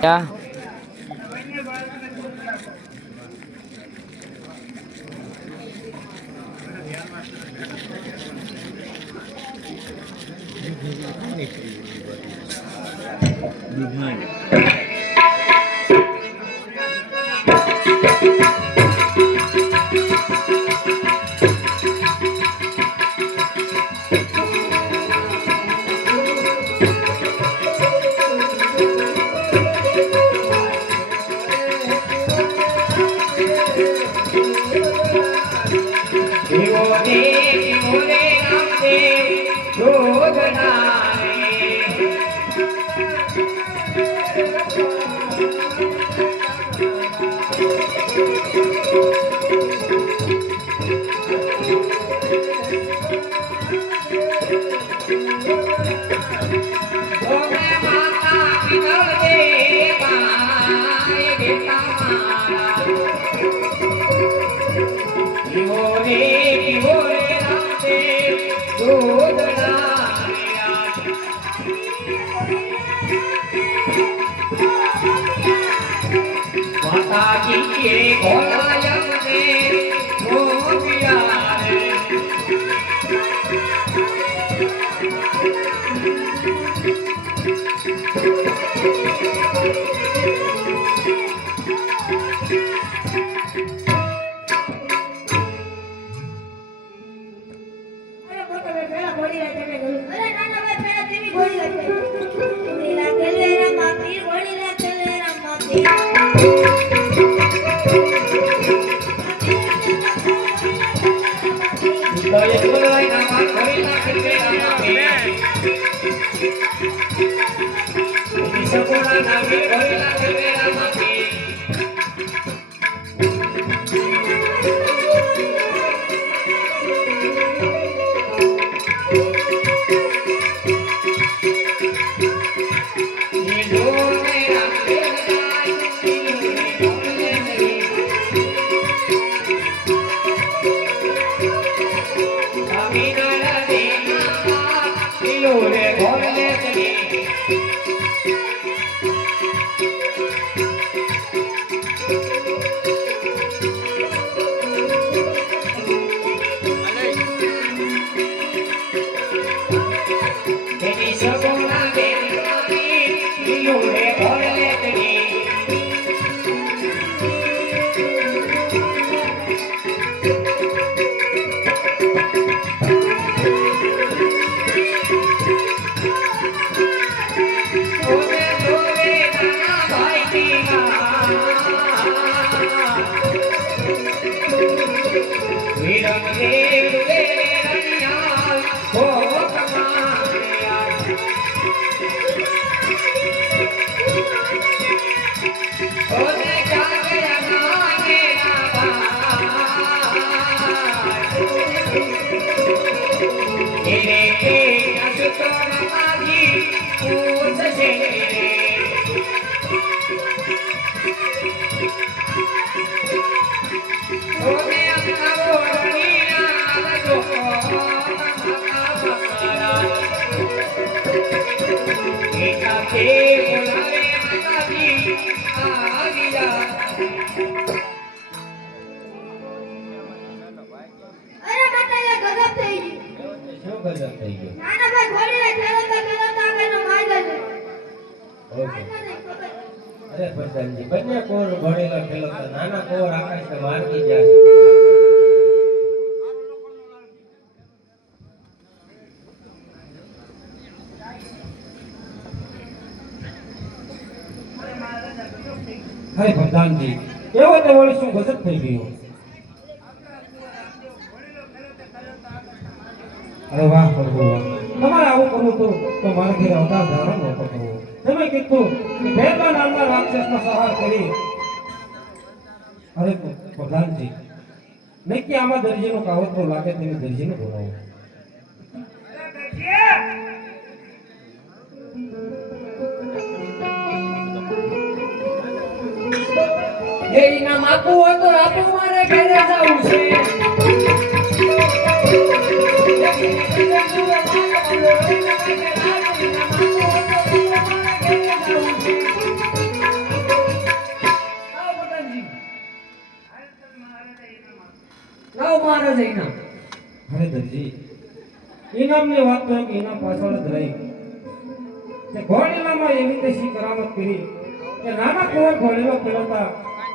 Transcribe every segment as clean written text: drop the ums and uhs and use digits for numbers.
ક્યાં બંને કોર ભણેલા ખેલતા નાના કોર આકાશ માર્ગી જાય હાય પ્રધાનજી એવો તે વળી શું ગજબ થઈ ગયો અરે વાહ પ્રભુ તમારે આવું કરવું તો મારે ઘરે અવતાર ધારણ નહોતો કરવો તમે કીધું કે ભેદભાવ નામના રાક્ષસનો સંહાર કરી અરે પ્રધાનજી મેં કે આમાં દરજીનો કાવતરો લાગે તેને દરજીને બોલાવો એના માકુ હોય તો રાતો મારે ઘરે જવું છે અરે દરજી ઇનામની વાત તો એક ઇનામ પાછળ જ રહી કે ઘોડીલામાં એવી રીતે શી કરામત કરી કે નાના કુંવર ઘોડીલો ખેલતા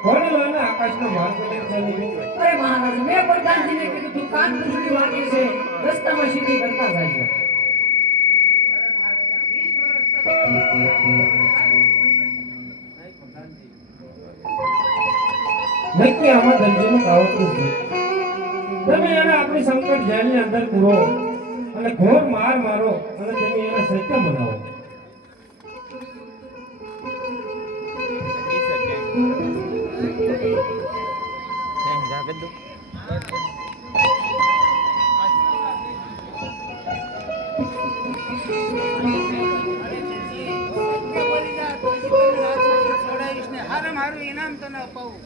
ઘોડીલો એને આકાશનો માર્ગ ચાલી ગયો. અરે મહારાજ મેં પ્રધાનજીને કીધું તું કાન પૂછડી વાગે છે રસ્તામાં સીધી કરતા જાય છે. નક્કી આમાં દરજીનું કાવતરું છે. તમે એને આપણી સંકટ જેલની અંદર પૂરો અને ઘોર માર મારો અને તમે એને સત્ય બનાવો. હારું ઇનામ તને અપાવું.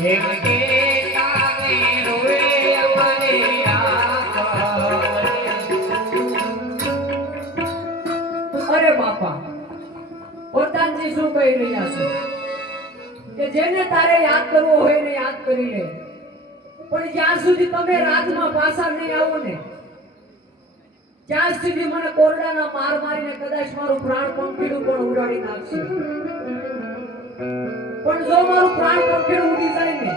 એમ કે તારે રોવે અમારી આંખ. અરે બાપા, પોતાનજી શું કહી રહ્યા છે કે જેને તારે યાદ કરવો હોય ને યાદ કરી લે, પણ જ્યાં સુધી તમે રાજમાં પાછા નહીં આવો ને ત્યાં સુધી મને કોરડાના માર મારીને કદાચ મારું પ્રાણ પંખીડું પણ ઉડાડી નાખશે. પણ જો મારું પ્રાણ પંખીડું ઉડી જાય ને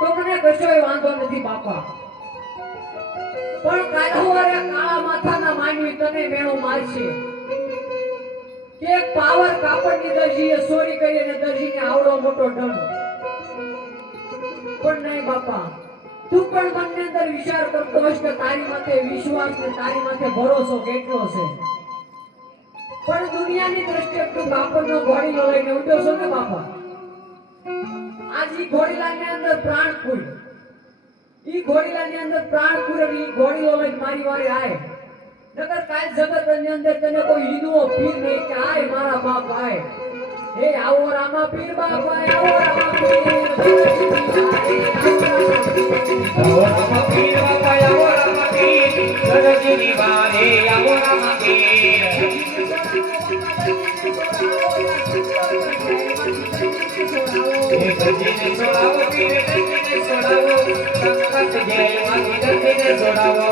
તો મને કશોય વાંધો નથી બાપા. પણ કાલ સવારે કાળા માથાના માનવી તને મેણો મારશે કે એક પાવર કાપડની દરજીએ ચોરી કરી અને દરજીને આવડો મોટો દંડ. પણ નહીં બાપા, તું પણ મનની અંદર વિચાર કરતો હોઈશ કે તારી માથે વિશ્વાસ ને તારી માથે ભરોસો કેટલો છે. પણ દુનિયાની દ્રષ્ટિએ તું કાપડનો ઘોડીલો લઈને ઉડ્યો છો ને બાપા. આજ ઈ ઘોડીલાની અંદર પ્રાણ ખુલ, ઈ ઘોડીલાની અંદર પ્રાણ ખુલ, ઈ ઘોડીલો લઈને મારી વારે આય. નકર કાલ જગતની અંદર તને કોઈ હિન્દુઓ પીર નહીં કે આય મારા બાપ આય. હે આવો રામા પીર બાપા, આવો રામા પીર, આવો રામા પીર બાપા, આવો રામા પીર, ગરજની વારે આવો રામા પીર. ગરજને છોડાવો પીર, ગરજને છોડાવો, સંકટ જય મારી ગરજને છોડાવો.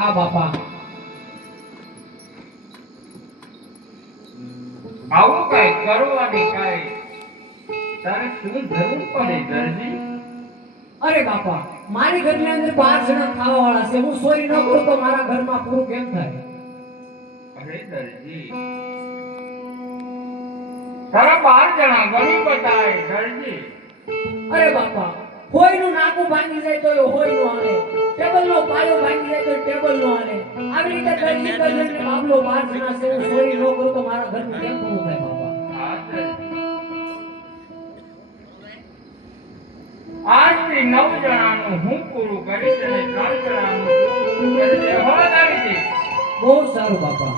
હા બાપા, આવું કઈ કરવાની કઈ તારે શું જરૂર પડે દરજી? અરે બાપા, મારી ઘરની અંદર 5 જણા ખાવા વાળા છે. હું સોરી ન કરું તો મારા ઘરમાં પૂરું કેમ થાય? અરે દરજી, તારા 12 જણા ગણી બતાય દરજી. અરે બાપા, હોયનું નાકું ભાંગી જાય તો એ હોયનું હાલે, ટેબલનો પાયો ભાંગી જાય તો ટેબલ નો હાલે. આવી રીતે દરજી કરીને બાબલો 12 જણા છે. હું સોરી ન કરું તો મારા ઘરનું કેમ પૂરું થાય બાપા? હા દરજી, આજથી 9 જણાનું હું પૂરું કરીશ અને 3 જણાનું તું પૂરું કરી દે. હો દરજી, બહુ સારું બાપા.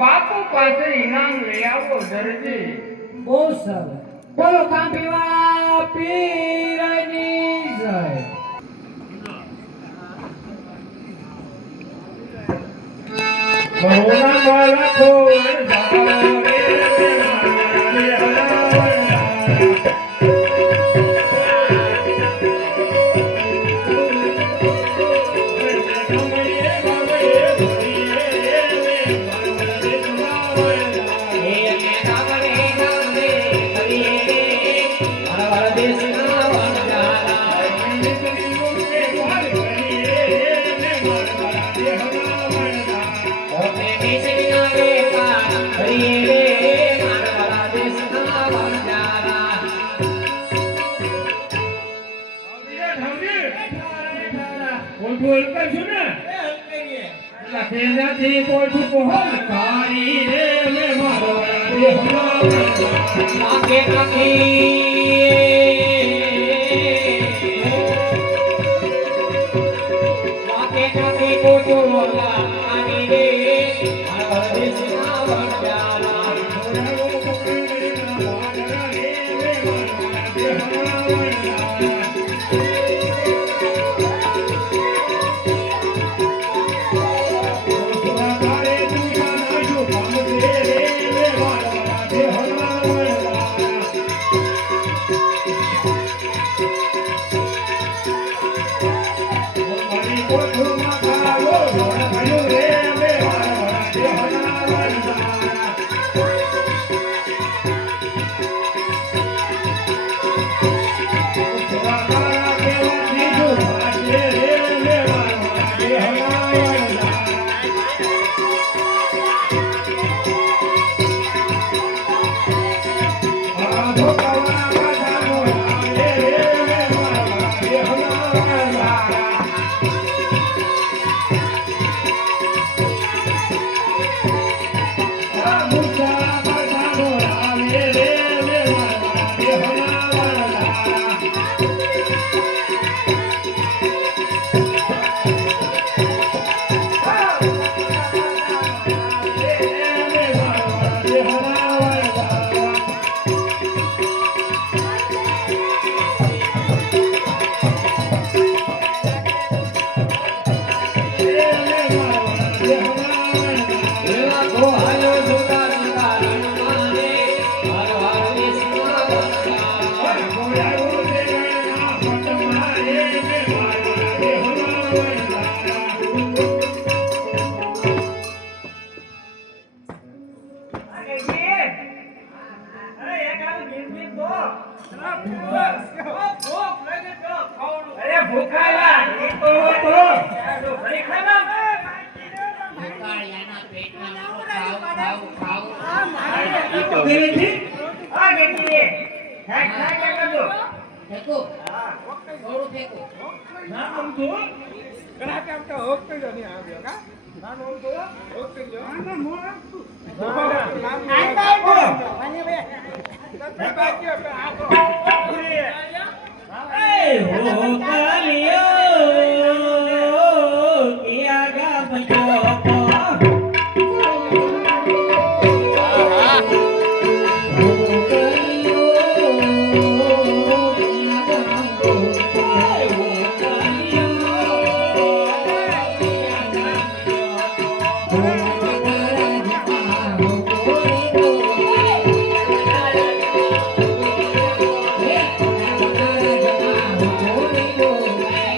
બાપુ પાસે ઇનામ લઈ આવો દરજી. બહુ સરસ. બોલો કાંપીવાળા પીરની જય. કરુણા વાલા કોણ જાવે રે હલાવડા. બોલ કરશું ને લખેલાથી પોઠું કોહલ કારી રે મે મારો રે નાકે નાકે કોટો વાલા આની રે મારા દેશના વંજારા. Oh,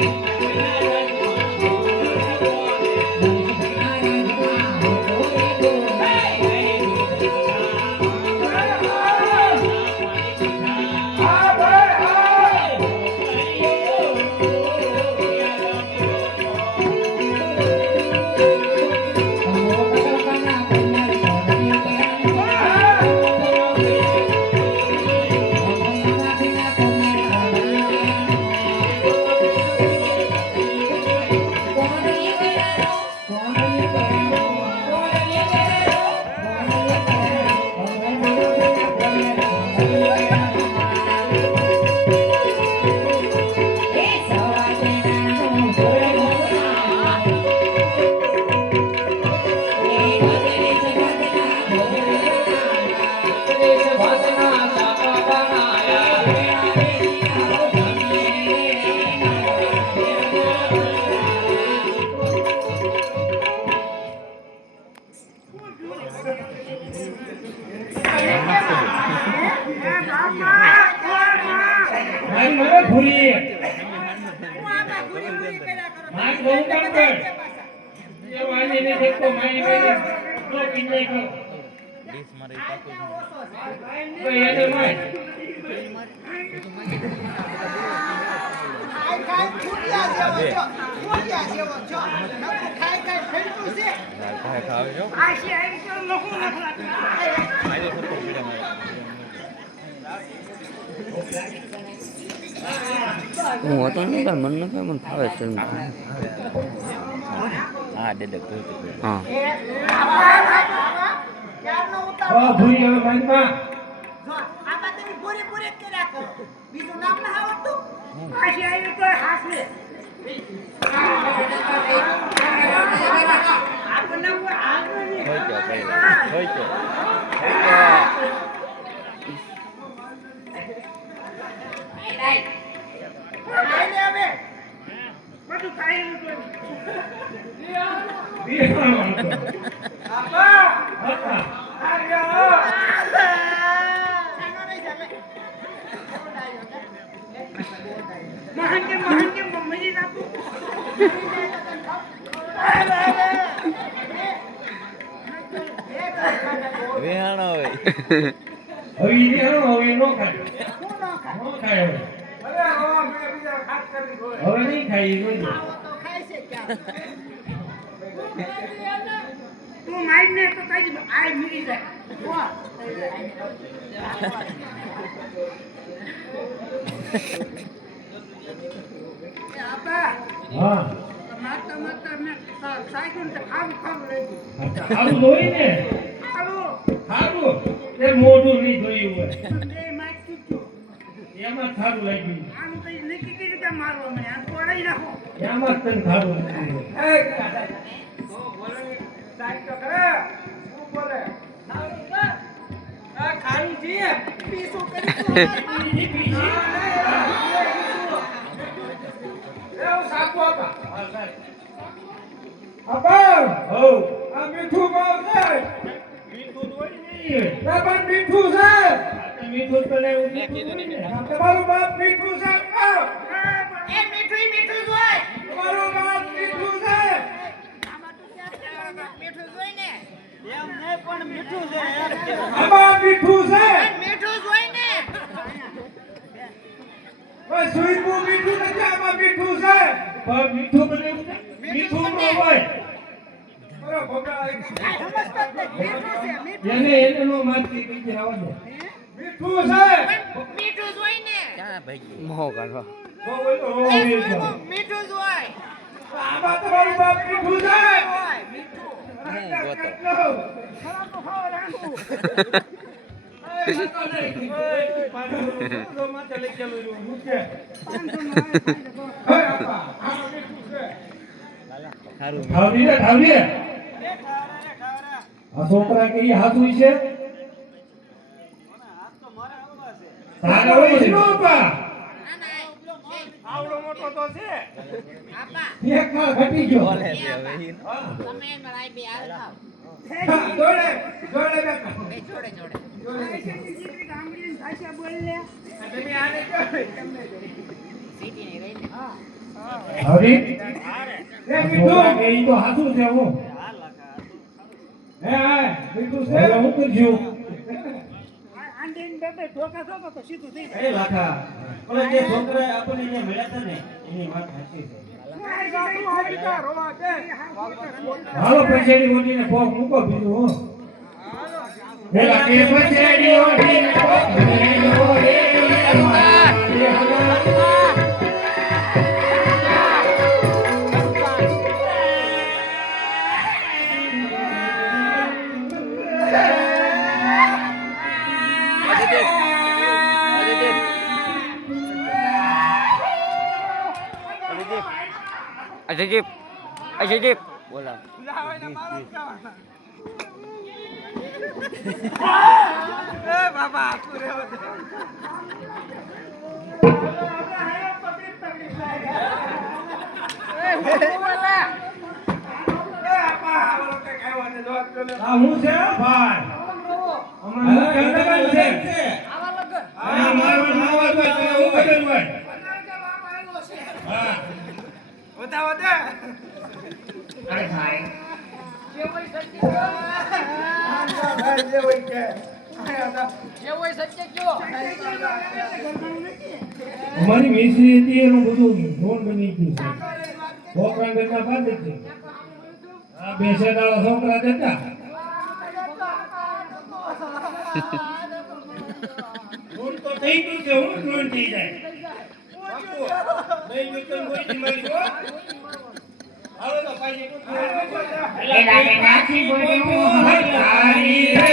એ વાલી ને દેખતો મારી બેની નો કિંજય કરો ભાઈ એને માય હું હતો ને પણ મને કઈ મને ફાવે છે હા દે હા ભૂરી હવે માનમાં બીજું નામ ના આવડતું પાછી આવી તો હાસલે આપણને હાલ નહીં હોય તો બધું ખાઈ મહાન કે મમ્મી નાખું વેહાણો હોય હવે ઈ હવે નો ખાય નો ખાય હવે નહીં ખાય ઈ નહીં તું મારી ને તો તારી આ મીરી જાય આપા હા માતા માતા મેં સાયકલ તો ખાવું લઈ આવું જોઈ ને ખાવું ખારું એ મોઢું નહીં જોયું હોય એ માઇક ચૂક્યો એમાં ખારું લાગ્યું આમ કઈ નક્કી કરી રીતે મારવા મને આમ તોડાઈ નાખો એમાં જ તને ખારું લાગ્યું આ મીઠું બહુ છે મીઠું દોઈ નહીં પણ મીઠું છે મીઠું તો લેવું તમારું બાપ મીઠું છે એ મીઠું જ હોય તમારું બાપ મીઠું છે મીઠું જોઈ ને એમ નહીં પણ મીઠું છે આમાં મીઠું છે મીઠું જોઈ ને બસ સુઈનું મીઠું નથી આમાં મીઠું છે પણ મીઠું બને મીઠું ન હોય એને નો માનતી બીજી આવવા દે મીઠું છે મીઠું જોઈ ને મોહ કાઢવા મીઠું જોઈ આમાં તમારું બાપ મીઠું છે આ છોકરા કે ઈ હાથું છે તારા હોય છે નો પા આવડો મોટો તો છે એક માર ઘટી ગયો બોલે છે હવે તમે મરાઈ બે હાલ ખાવ જોડે જોડે બે જોડે દીકરી ગામડીની ભાષા બોલ લે તમે આને કહો સીટી નહીં રહી ને હા હરી એ મીઠું કે ઈ તો હાથું છે હું હે મીઠું છે હું કરજો આંડીન બેબે ઢોકા છો તો સીધું થઈ એ લાખા ઓલે જે છોકરા આપણને જે મળ્યા હતા ને એની વાત સાચી છે હાલો પછેડી ઓઢીને પગ મૂકો બીજું હું પેલા કે પછેડી ઓઢીને પગ મૂકો રે અજયદીપ બોલા બાબા આ હું છે ભાઈ અમારું ગંદગન છે આ મારવા નાવા તો હું કરેલું હોય હા બતાવો દે અરે ભાઈ જે હોય છે અમારી મિસ્ત્રી હતી એનું બધું ધોન બની ગયું છે છોકરા ઘરમાં બાંધે છે આ બેસેદાળા છોકરા જતા ધોન તો થઈ ગયું છે હું ધોન થઈ જાય નહીં મિત્ર કોઈ થી મારી હો હાલો તો પાછી એલા કે નાચી બોલ્યું હરી રે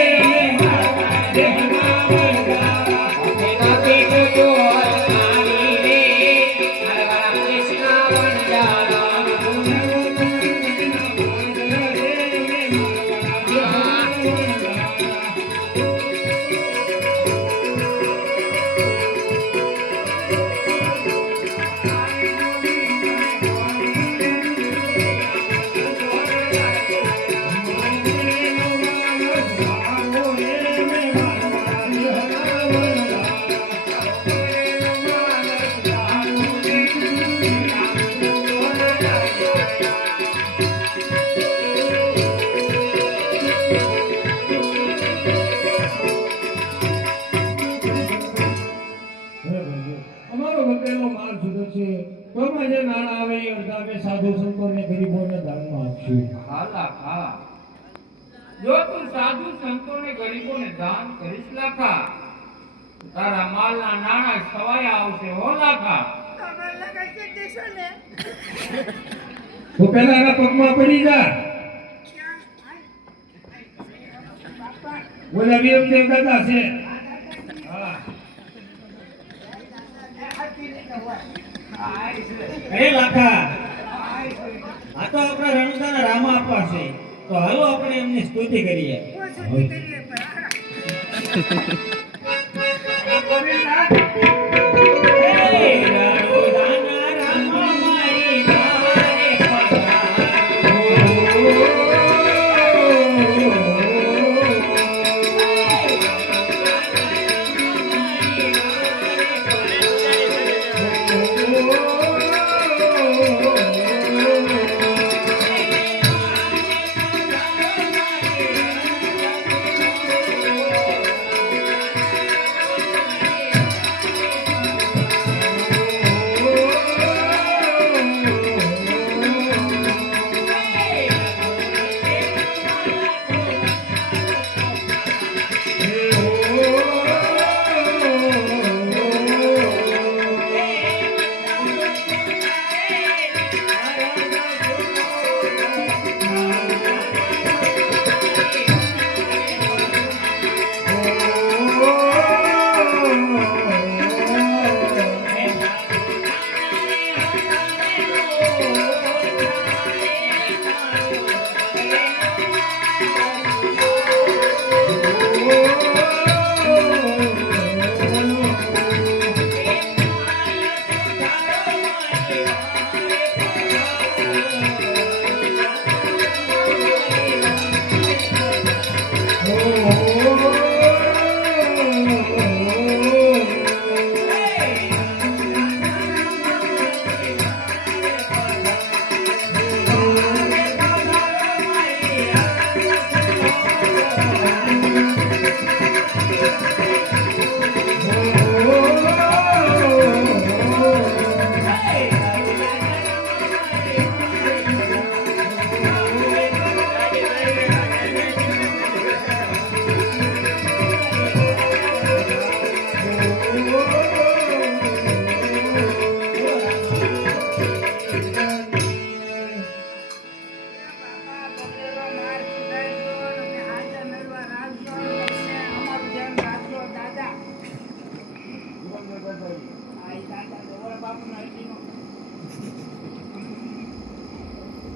અમારો બકેલો માલ જુદો છે ગમે જે નાણાં આવે એ અડધા અમે સાધુ સંતોને ગરીબોને દાનમાં આપશું હાલા હા જો તું સાધુ સંતોને ગરીબોને દાન કરીશ લાખા તારા માલના નાણાં સવાયા આવશે હો લાખા તમારે લગાઈ કે દેશો ને તો પેલા એના પગમાં પડી જા બોલા વીર દેવ દાદા છે હા અરે લાખા આ તો આપણા રણુદાના રામા આપવા છે તો હાલો આપણે એમની સ્તુતિ કરીએ કોઈ સુધી કરીએ પણ હે રણુદાના રામા મારી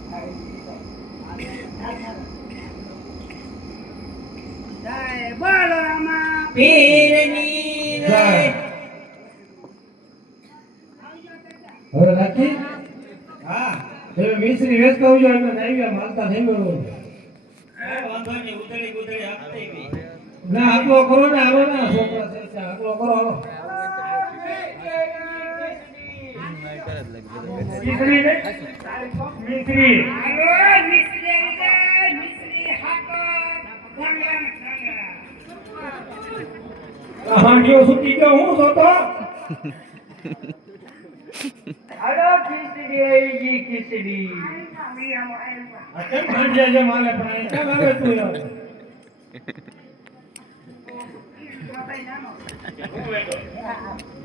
મારે જય બોલો રામા પીરની જય. હવે રાખી હા તમે મિસ્ત્રી વેચતા આવજો એટલે નાઈયા માલતા થઈ ગયો વાંધો નહીં ઉતરી ઉતરી આપતી બી ના આટલો કરો ને આવો ને છોકરા છે આટલો કરો હાલો કરે જ લાગે ઈસરી ને મિસ્ત્રી હાલો મિસ્ત્રી આવી જાય મિસ્ત્રી હાકર ગાંગડા હાંડિયો સુકી ગયો હું જોતો હાલો ખીચડી આવી ગઈ ખીચડી આ કેમ હાંડિયા જે માલે પણ કેમ આવે તું યાર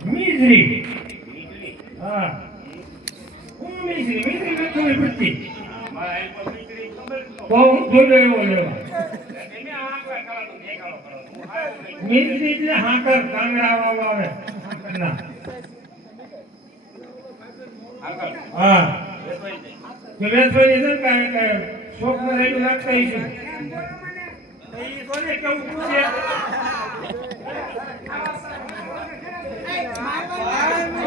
મિસ્ત્રી હા હું મિસ્ત્રી બેઠું પડતી બહુ જોઈ રહ્યો લેવા મિસ્ત્રી એટલે હાકર કાંગડા વાળો આવે હાકરના હા કે વેસવાની છે કાંઈ કાંઈ શોખમાં રહેલું લાગતા હશે એ કોને કેવું પૂછે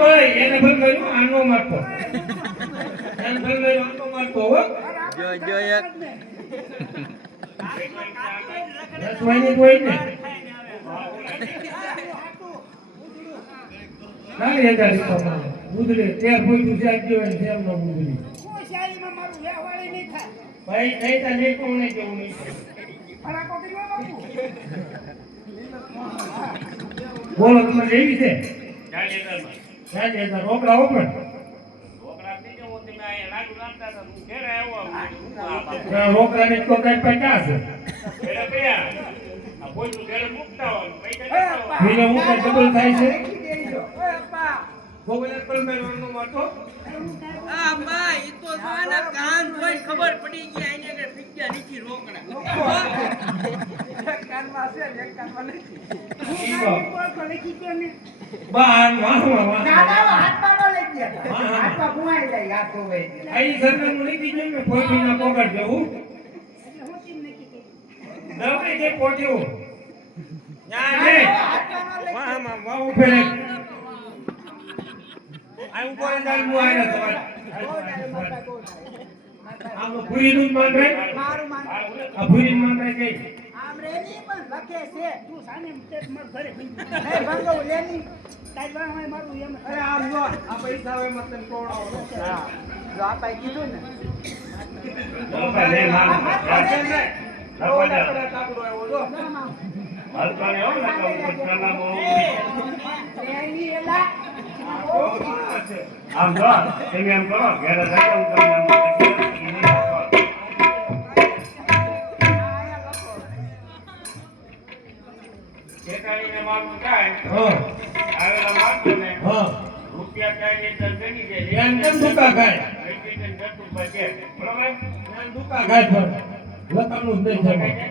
ઓય એને ભંગાયું આનો મારતો એને ભંગાયું આનો મારતો હો જો એક વેસવાની કોઈ ને નાની હજાર રૂપિયા બુધડે તેર પોઈતું છે આજ જેવા તેર નો બુધડી કોઈ શાળીમાં મારું વ્યવહાર નહીં થાય ભાઈ નહીં તા નહીં કોણ નહીં કેવું નહીં ફરાકો કર્યો બાપુ બોલો તમારે એવી છે સાંજે હજાર રોકડા ઓપન રોકડા ને તો કઈ પચાસ બીજો હું કઈ ડબલ થાય છે ગોગલ પર મેળવાનો માતો આ બા ઈ તો જોવાના કાન કોઈ ખબર પડી ગયા એને કે પિક્ચર નીચી રોકડા કાનમાં છે એક કાનમાં નથી બાર વાહવા વાહ હાથમાં ન લઈ ગયા હાથમાં ભુવાઈ જાય હાથ હોવે આઈ સરનામું લીધી છે મે પોટીના પોગટ જવું હું ચીમ નક્કી કરી દવડી કે પોટ્યું ના ને હાથમાં ન લઈ વાહમાં વાહ ઉપર આ ઉપર અંદર મુ આયા તમારે આમ પૂરી નું માન રે મારું માન આ પૂરી માન રે કે આમ રેની પણ લખે છે તું સાને તે મર ઘરે હે ભાંગો લેની તાઈ બા હોય મારું એમ અરે આમ જો આ પૈસા હોય મત કોણાવો હા જો આ પાઈ કીધું ને લો ભાઈ લે માન રાખે ને કાકડો આવ્યો જો હાલતા ને હો ને પછાના બહુ એની એલા આમ જો તમે એમ કરો ઘરે જાય હું તમને શેકાણીને મારું થાય હા આવેલા માણસોને હા રૂપિયા ચાલી એટલે ગણી દે ધ્યાન કેમ દુકા ખાય વેચીને જતું બચે બરોબર ધ્યાન દુકા ખાય પણ લખાણું જ નહીં થાય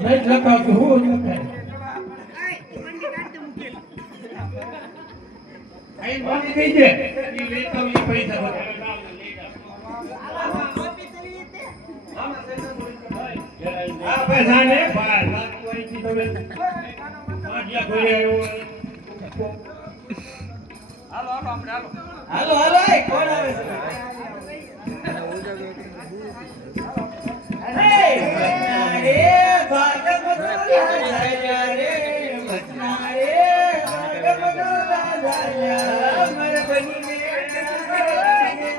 નહીં જ લખાવતું હું જ લખાય આઈ બોલી ગઈ છે ઈ લેતા ઈ પૈસા બધા આ પૈસા ને ભાઈ લાગતું હોય કી તમે માડિયા ઘરે આવ્યો હાલો હાલો એ કોણ આવે છે અરે ભાગ બદલા જાય રે બચના રે ભાગ બદલા જાય મર બની ને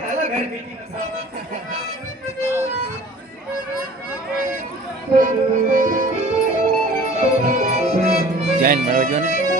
હાલો ઘર બીજી જૈન બરોબર ને